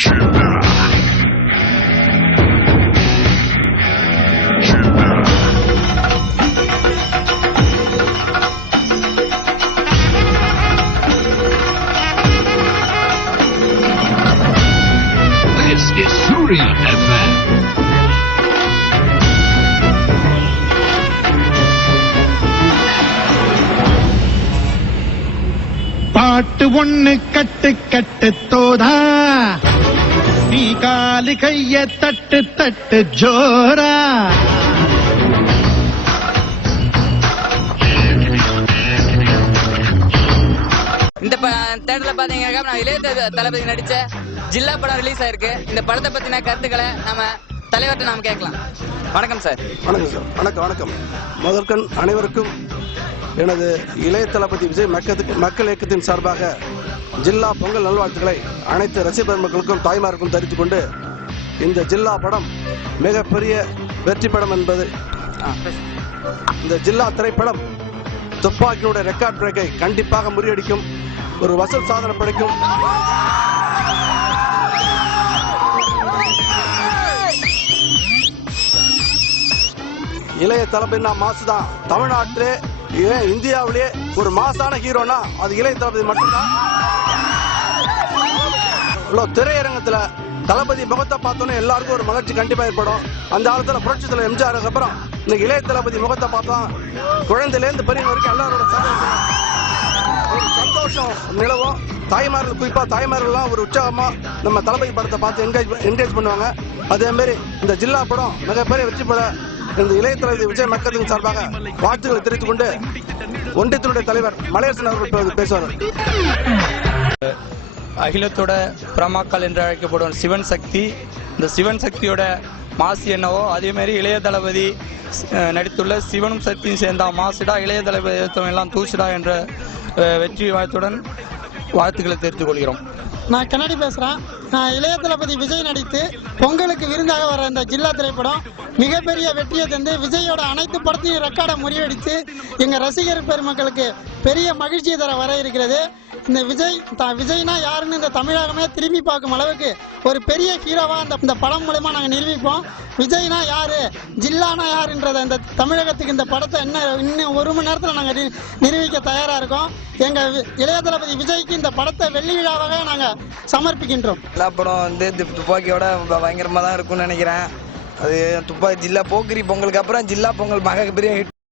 This is Surya FM. பாட்டு ஒண்ணு கட்டு கட்டு தோதா, நீ காலு கைய தட்டு தட்டு ஜோரா. இந்த தேட்டர்ல பாத்தீங்கன்னா நான் இளைய தளபதி நடிச்ச ஜில்லா படம் ரிலீஸ் ஆயிருக்கு. இந்த படத்தை பத்தின கருத்துக்களை நம்ம தலைவர்கிட்ட நாம கேட்கலாம். வணக்கம் சார். வணக்கம் சார். வணக்கம். முதற்கண் அனைவருக்கும் எனது இளைய தளபதி விஜய் மக்கள் இயக்கத்தின் சார்பாக ஜில்லா பொங்கல் நல்வாழ்த்துக்களை அனைத்து ரசிகர் மக்களுக்கும் தாய்மாருக்கும் தெரிவித்துக் கொண்டு, இந்த ஜில்லா படம் மிகப்பெரிய வெற்றி படம் என்பது இந்த ஜில்லா திரைப்படம் துப்பாக்கியுடைய ரெக்கார்ட் பிரேக்கை கண்டிப்பாக முறியடிக்கும், ஒரு வசூல் சாதனை படைக்கும். இளைய தளபதினா மாசு தான். தமிழ்நாட்டிலே இந்தியாவிலேயே ஒரு மாசான ஹீரோனா அது இளைய தளபதி மட்டும்தான். திரையரங்கத்துல தளபதி முகத்தை பார்த்தோன்னே எல்லாருக்கும் ஒரு மகிழ்ச்சி கண்டிப்பா ஏற்படும். அந்த காலத்துல புரட்சி தலைவர் எம்ஜிஆர் அப்புறம் இன்னைக்கு இளைய தளபதி முகத்தை பார்த்தோம், குழந்தையிலேருந்து பெரிய வரைக்கும் எல்லாரோட ஒரு சந்தோஷம் நிலவும். தாய்மார்கள், குறிப்பா தாய்மார்கள்லாம் ஒரு உற்சாகமா நம்ம தளபதி படத்தை பார்த்து என்கரேஜ் பண்ணுவாங்க. அதே மாதிரி இந்த ஜில்லா படம் மிகப்பெரிய வெற்றி பெற இந்த இளைய தளபதி விஜய் மக்களின் சார்பாக வாழ்த்துக்களை தெரிவித்துக் கொண்டு, ஒன்றியத்தினுடைய தலைவர் மலையரசன் அவர்கள் பேசுவார். அகிலத்தோட பிரமாக்கள் என்று அழைக்கப்படும் சிவன் சக்தி, இந்த சிவன் சக்தியோட மாசு என்னவோ அதே மாதிரி இளைய தளபதி நடித்துள்ள சிவனும் சக்தியும் சேர்ந்தா மாசுடா, இளைய தளபதி எல்லாம் தூசுடா என்ற வெற்றி வாழ்த்துடன் வாழ்த்துக்களை தெரிவித்துக் கொள்கிறோம். நான் கண்ணாடி பேசுறேன். நான் இளைய தளபதி விஜய் நடித்து பொங்கலுக்கு விருந்தாக வர இந்த ஜில்லா திரைப்படம் மிகப்பெரிய வெற்றியை தந்து விஜயோட அனைத்து படத்தையும் ரெக்கார்டை முறியடித்து எங்க ரசிகர் பெருமக்களுக்கு பெரிய மகிழ்ச்சியை தர வர இருக்கிறது. இந்த விஜய்னா யாருன்னு இந்த தமிழகமே திரும்பி பார்க்கும் அளவுக்கு ஒரு பெரிய ஹீரோவா இந்த படம் மூலமா நாங்க நிரூபிப்போம். விஜய்னா யாரு, ஜில்லானா யாருன்றத இந்த தமிழகத்துக்கு இந்த படத்தை இன்னும் ஒரு மணி நேரத்தில் நாங்க நிரூபிக்க தயாரா இருக்கோம். எங்க இளைய தளபதி விஜய்க்கு இந்த படத்தை வெள்ளி விழாவாக நாங்க சமர்ப்பிக்கின்றோம். எல்லா படம் வந்து துப்பாக்கியோட பயங்கரமா தான் இருக்கும்னு நினைக்கிறேன். அது துப்பாக்கி ஜில்லா போக்கிரி பொங்கலுக்கு அப்புறம் ஜில்லா பொங்கல் மிகப்பெரிய ஹிட்.